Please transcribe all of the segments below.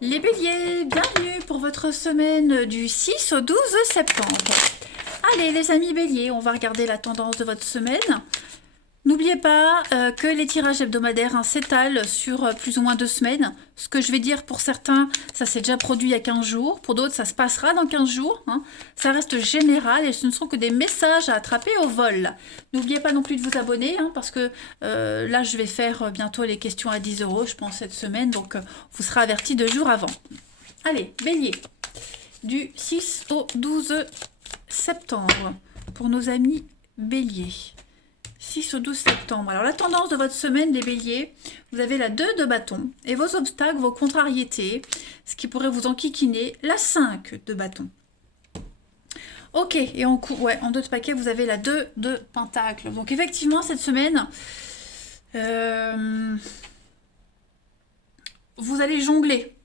Les béliers, bienvenue pour votre semaine du 6 au 12 septembre. Allez les amis béliers, on va regarder la tendance de votre semaine. N'oubliez pas que les tirages hebdomadaires s'étalent sur plus ou moins 2 semaines. Ce que je vais dire pour certains, ça s'est déjà produit il y a 15 jours. Pour d'autres, ça se passera dans 15 jours. Ça reste général et ce ne sont que des messages à attraper au vol. N'oubliez pas non plus de vous abonner parce que là, je vais faire bientôt les questions à 10 €, je pense, cette semaine. Donc, vous serez avertis 2 jours avant. Allez, bélier, du 6 au 12 septembre pour nos amis béliers. 6 au 12 septembre. Alors la tendance de votre semaine, les béliers, vous avez la 2 de bâton et vos obstacles, vos contrariétés, ce qui pourrait vous enquiquiner, la 5 de bâton. Ok, et en 2 de paquet, vous avez la 2 de pentacle. Donc effectivement, cette semaine, vous allez jongler.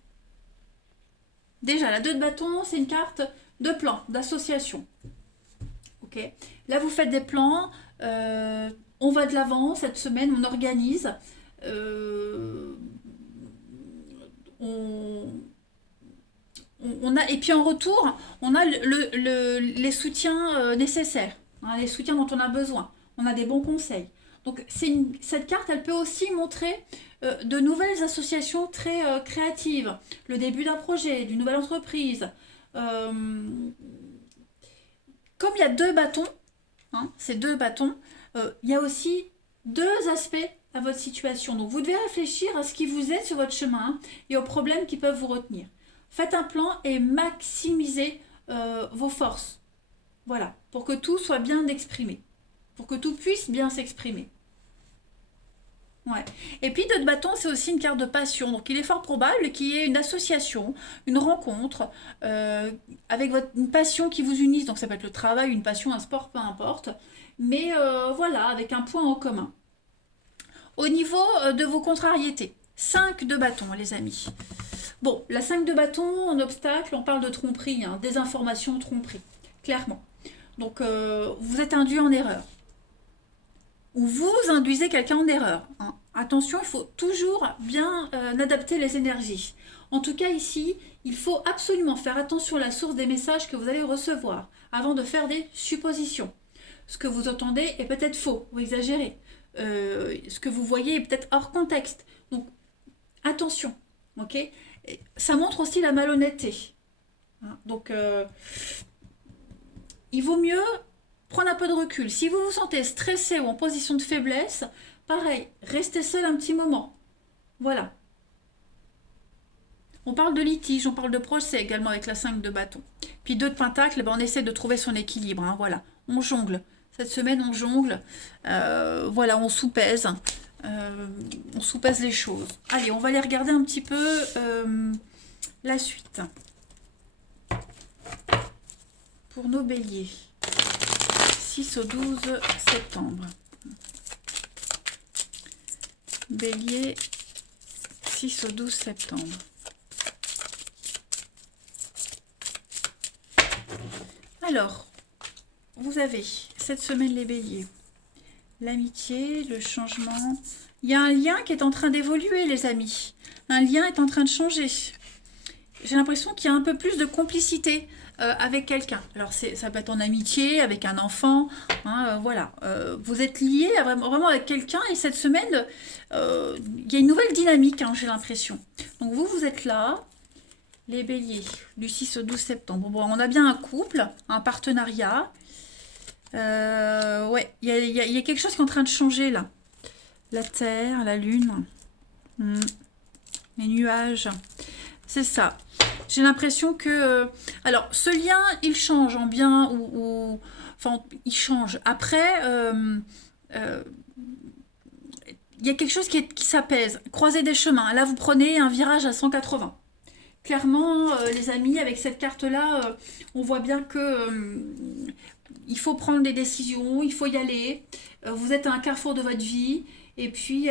Déjà, la 2 de bâton, c'est une carte de plan, d'association. Ok, là, vous faites des plans. On va de l'avant cette semaine, on organise, on a, et puis en retour, on a les soutiens nécessaires, les soutiens dont on a besoin. On a des bons conseils. Donc cette carte, elle peut aussi montrer de nouvelles associations très créatives, le début d'un projet, d'une nouvelle entreprise. Comme il y a 2 bâtons, ces 2 bâtons, il y a aussi 2 aspects à votre situation. Donc vous devez réfléchir à ce qui vous aide sur votre chemin et aux problèmes qui peuvent vous retenir. Faites un plan et maximisez vos forces. Voilà, pour que tout soit bien exprimé. Pour que tout puisse bien s'exprimer. Ouais. Et puis 2 de bâton, c'est aussi une carte de passion. Donc il est fort probable qu'il y ait une association, une rencontre avec une passion qui vous unisse. Donc ça peut être le travail, une passion, un sport, peu importe. Mais voilà, avec un point en commun. Au niveau de vos contrariétés, 5 de bâton, les amis. Bon, la 5 de bâton, en obstacle, on parle de tromperie, désinformation, tromperie, clairement. Donc vous êtes induit en erreur. Ou vous induisez quelqu'un en erreur. Attention, il faut toujours bien adapter les énergies. En tout cas, ici, il faut absolument faire attention à la source des messages que vous allez recevoir avant de faire des suppositions. Ce que vous entendez est peut-être faux ou exagéré. Ce que vous voyez est peut-être hors contexte. Donc, attention. Ok ? Et ça montre aussi la malhonnêteté. Donc, il vaut mieux prendre un peu de recul. Si vous vous sentez stressé ou en position de faiblesse, pareil, restez seul un petit moment. Voilà. On parle de litige, on parle de procès également avec la 5 de bâton. Puis 2 de pentacle, on essaie de trouver son équilibre. Voilà, on jongle. Cette semaine, on jongle. Voilà, on soupèse. On soupèse les choses. Allez, on va aller regarder un petit peu la suite. Pour nos béliers. 6 au 12 septembre. Bélier, 6 au 12 septembre. Alors, vous avez cette semaine les béliers, l'amitié, le changement. Il y a un lien qui est en train d'évoluer, les amis. Un lien est en train de changer. J'ai l'impression qu'il y a un peu plus de complicité avec quelqu'un. Alors, ça peut être en amitié, avec un enfant. Voilà. Vous êtes liés vraiment avec quelqu'un et cette semaine, il y a une nouvelle dynamique, j'ai l'impression. Donc, vous êtes là. Les béliers, du 6 au 12 septembre. Bon, on a bien un couple, un partenariat. Ouais, il y a quelque chose qui est en train de changer là. La terre, la lune, les nuages. C'est ça. J'ai l'impression que... alors, ce lien, il change en bien ou enfin, il change. Après, il y a quelque chose qui s'apaise. Croiser des chemins. Là, vous prenez un virage à 180. Clairement, les amis, avec cette carte-là, on voit bien que il faut prendre des décisions, il faut y aller. Vous êtes à un carrefour de votre vie et puis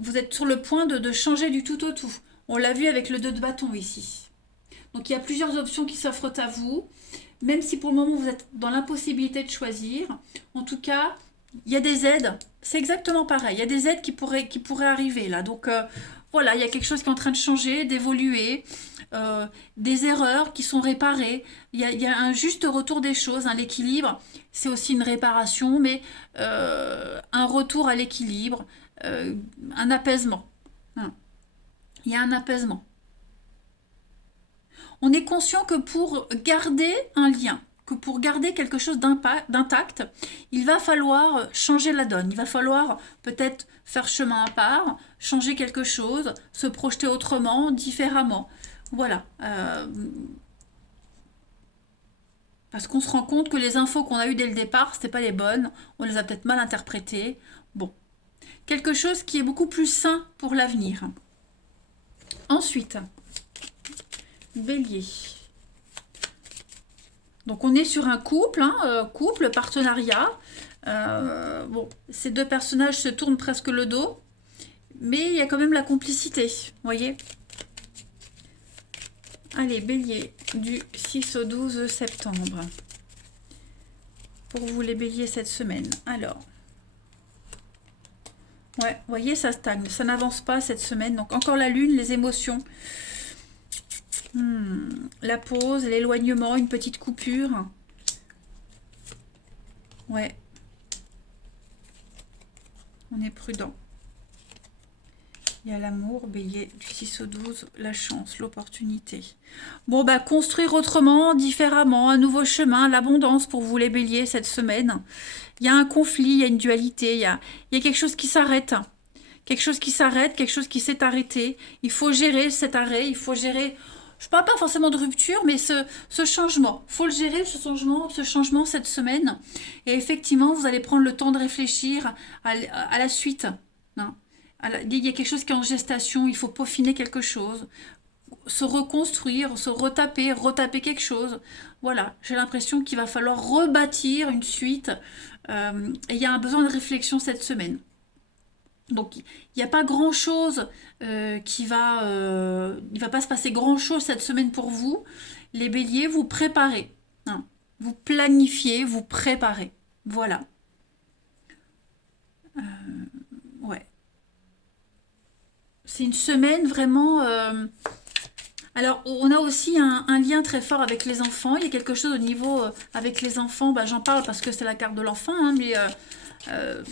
vous êtes sur le point de changer du tout au tout. On l'a vu avec le 2 de bâton ici. Donc il y a plusieurs options qui s'offrent à vous, même si pour le moment vous êtes dans l'impossibilité de choisir. En tout cas, Il y a des aides, c'est exactement pareil. Il y a des aides qui pourraient arriver là. Donc voilà, il y a quelque chose qui est en train de changer, d'évoluer, des erreurs qui sont réparées. Il y a un juste retour des choses, hein. L'équilibre, c'est aussi une réparation, mais un retour à l'équilibre, euh, un apaisement, hein. Il y a un apaisement. On est conscient que pour garder un lien, que pour garder quelque chose d'intact, il va falloir changer la donne. Il va falloir peut-être faire chemin à part, changer quelque chose, se projeter autrement, différemment. Voilà. Parce qu'on se rend compte que les infos qu'on a eues dès le départ, c'était pas les bonnes. On les a peut-être mal interprétées. Bon. Quelque chose qui est beaucoup plus sain pour l'avenir. Ensuite, Bélier. Donc on est sur un couple, hein, couple, partenariat. Bon, ces deux personnages se tournent presque le dos, mais il y a quand même la complicité, vous voyez. Allez, Bélier, du 6 au 12 septembre. Pour vous les béliers cette semaine. Alors, ouais, vous voyez, ça stagne, ça n'avance pas cette semaine. Donc encore la lune, les émotions. La pause, l'éloignement, une petite coupure. Ouais. On est prudent. Il y a l'amour, bélier, du 6 au 12, la chance, l'opportunité. Bon, bah, construire autrement, différemment, un nouveau chemin, l'abondance pour vous les béliers cette semaine. Il y a un conflit, il y a une dualité, il y a quelque chose qui s'arrête. Quelque chose qui s'arrête, quelque chose qui s'est arrêté. Il faut gérer cet arrêt, il faut gérer... Je ne parle pas forcément de rupture, mais ce changement. Il faut le gérer, ce changement cette semaine. Et effectivement, vous allez prendre le temps de réfléchir à la suite. Hein. Il y a quelque chose qui est en gestation, il faut peaufiner quelque chose, se reconstruire, se retaper quelque chose. Voilà, j'ai l'impression qu'il va falloir rebâtir une suite. Et il y a un besoin de réflexion cette semaine. Donc, il n'y a pas grand-chose il va pas se passer grand-chose cette semaine pour vous. Les béliers, vous préparez, hein. Vous planifiez, vous préparez. Voilà. Ouais. C'est une semaine vraiment... Alors, on a aussi un lien très fort avec les enfants. Il y a quelque chose au niveau avec les enfants. Bah, j'en parle parce que c'est la carte de l'enfant, hein, mais... euh,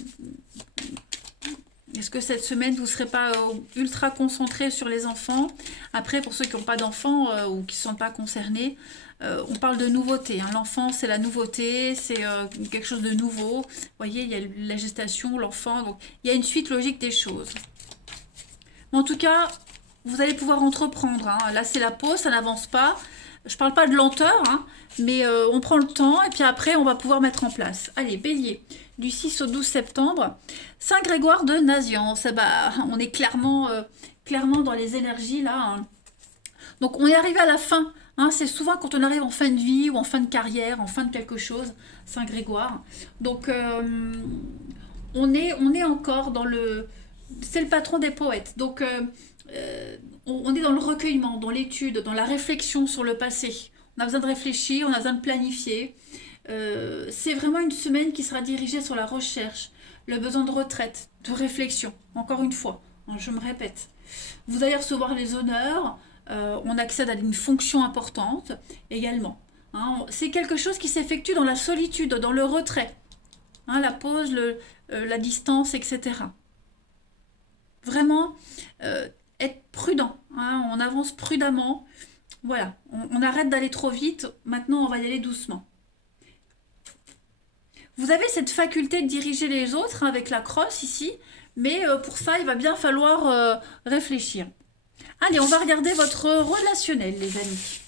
Est-ce que cette semaine, vous ne serez pas ultra concentré sur les enfants? Après, pour ceux qui n'ont pas d'enfants ou qui ne sont pas concernés, on parle de nouveauté, hein. L'enfant, c'est la nouveauté, c'est quelque chose de nouveau. Vous voyez, il y a la gestation, l'enfant. Donc, il y a une suite logique des choses. Mais en tout cas, vous allez pouvoir entreprendre, hein. Là, c'est la pause, ça n'avance pas. Je ne parle pas de lenteur, hein, mais on prend le temps et puis après, on va pouvoir mettre en place. Allez, bélier, du 6 au 12 septembre, Saint Grégoire de Nazianze. Bah, on est clairement dans les énergies là, hein. Donc, on est arrivé à la fin, hein. C'est souvent quand on arrive en fin de vie ou en fin de carrière, en fin de quelque chose, Saint Grégoire. Donc, on est encore dans le... C'est le patron des poètes. Donc, on est dans le recueillement, dans l'étude, dans la réflexion sur le passé. On a besoin de réfléchir, on a besoin de planifier. C'est vraiment une semaine qui sera dirigée sur la recherche, le besoin de retraite, de réflexion. Encore une fois, hein, je me répète. Vous allez recevoir les honneurs, on accède à une fonction importante également, hein. C'est quelque chose qui s'effectue dans la solitude, dans le retrait, hein, la pause, la distance, etc. Vraiment, être prudent, hein, on avance prudemment. Voilà, on arrête d'aller trop vite, maintenant on va y aller doucement. Vous avez cette faculté de diriger les autres, hein, avec la crosse ici, mais pour ça, il va bien falloir réfléchir. Allez, on va regarder votre relationnel, les amis.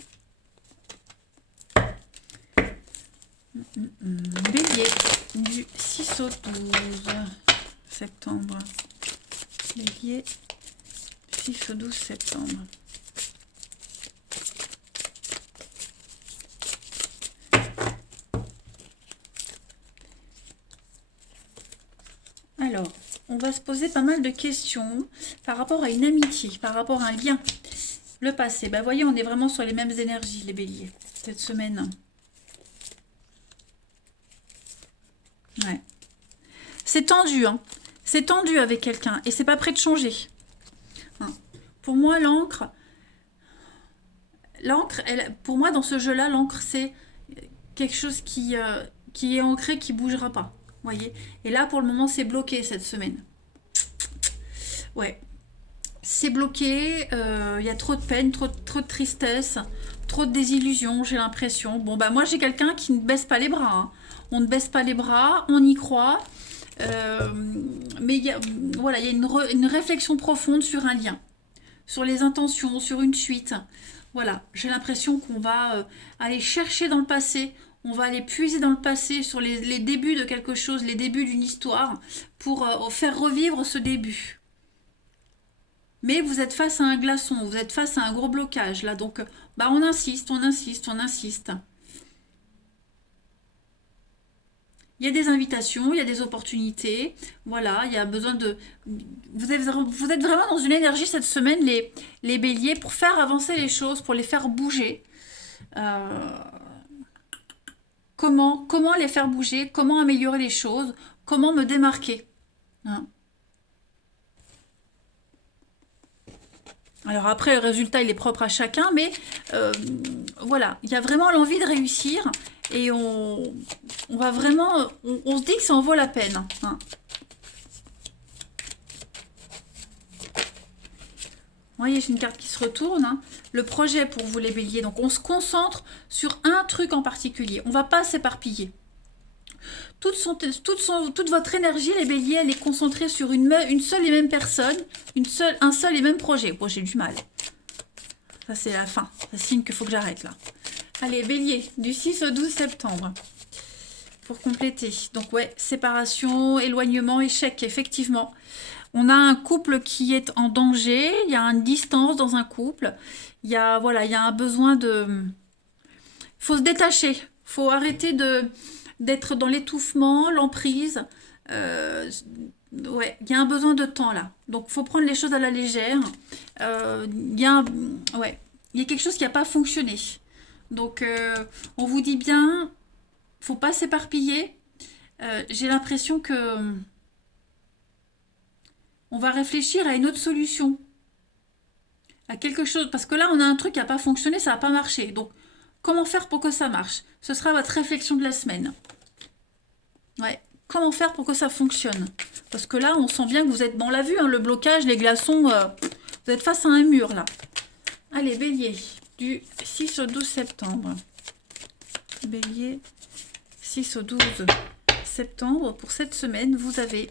Bélier, du 6 au 12 septembre. Bélier, 6 au 12 septembre. Alors, on va se poser pas mal de questions par rapport à une amitié, par rapport à un lien. Le passé, bah voyez, on est vraiment sur les mêmes énergies, les béliers, cette semaine. Ouais. C'est tendu, hein. C'est tendu avec quelqu'un et c'est pas prêt de changer. Hein. Pour moi, pour moi, dans ce jeu-là, l'encre, c'est quelque chose qui est ancré, qui bougera pas. Voyez. Et là, pour le moment, c'est bloqué cette semaine. Ouais. C'est bloqué. Il y a trop de peine, trop de tristesse, trop de désillusion, j'ai l'impression. Bon, bah, moi, j'ai quelqu'un qui ne baisse pas les bras. Hein. On ne baisse pas les bras, on y croit. Mais voilà, il y a une réflexion profonde sur un lien, sur les intentions, sur une suite. Voilà, j'ai l'impression qu'on va aller chercher dans le passé, on va aller puiser dans le passé sur les débuts de quelque chose, les débuts d'une histoire, pour faire revivre ce début. Mais vous êtes face à un glaçon, vous êtes face à un gros blocage là, donc bah on insiste, on insiste, on insiste. Il y a des invitations, il y a des opportunités. Voilà, il y a besoin de... Vous êtes vraiment dans une énergie cette semaine, les béliers, pour faire avancer les choses, pour les faire bouger. Euh, comment les faire bouger? Comment améliorer les choses? Comment me démarquer? Hein. Alors après, le résultat, il est propre à chacun, mais voilà, il y a vraiment l'envie de réussir et on va vraiment, on se dit que ça en vaut la peine. Hein. Vous voyez, j'ai une carte qui se retourne. Hein. Le projet pour vous les béliers, donc on se concentre sur un truc en particulier. On ne va pas s'éparpiller. Toute votre énergie, les béliers, elle est concentrée sur une seule et même personne, un seul et même projet. Bon, j'ai du mal. Ça, c'est la fin. C'est signe qu'il faut que j'arrête là. Allez, bélier, du 6 au 12 septembre. Pour compléter. Donc, ouais, séparation, éloignement, échec, effectivement. On a un couple qui est en danger. Il y a une distance dans un couple. Voilà, il y a un besoin de... Il faut se détacher. Il faut arrêter d'être dans l'étouffement, l'emprise. Ouais, il y a un besoin de temps là. Donc, il faut prendre les choses à la légère. Il y a quelque chose qui n'a pas fonctionné. Donc, on vous dit bien, faut pas s'éparpiller. J'ai l'impression que on va réfléchir à une autre solution. À quelque chose. Parce que là, on a un truc qui n'a pas fonctionné, ça n'a pas marché. Donc, comment faire pour que ça marche? Ce sera votre réflexion de la semaine. Ouais. Comment faire pour que ça fonctionne? Parce que là, on sent bien que vous êtes... Bon, on l'a vu, hein, le blocage, les glaçons, vous êtes face à un mur, là. Allez, bélier, du 6 au 12 septembre. Bélier, 6 au 12 septembre. Pour cette semaine, vous avez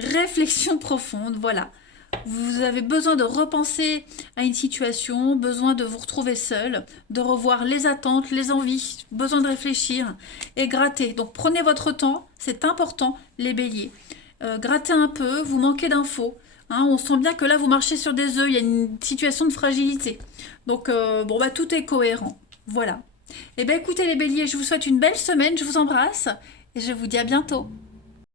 réflexion profonde, voilà. Vous avez besoin de repenser à une situation, besoin de vous retrouver seul, de revoir les attentes, les envies, besoin de réfléchir et gratter. Donc prenez votre temps, c'est important les béliers. Grattez un peu, vous manquez d'infos. Hein, on sent bien que là vous marchez sur des œufs, il y a une situation de fragilité. Donc bon bah tout est cohérent. Voilà. Et bien écoutez les béliers, je vous souhaite une belle semaine, je vous embrasse et je vous dis à bientôt.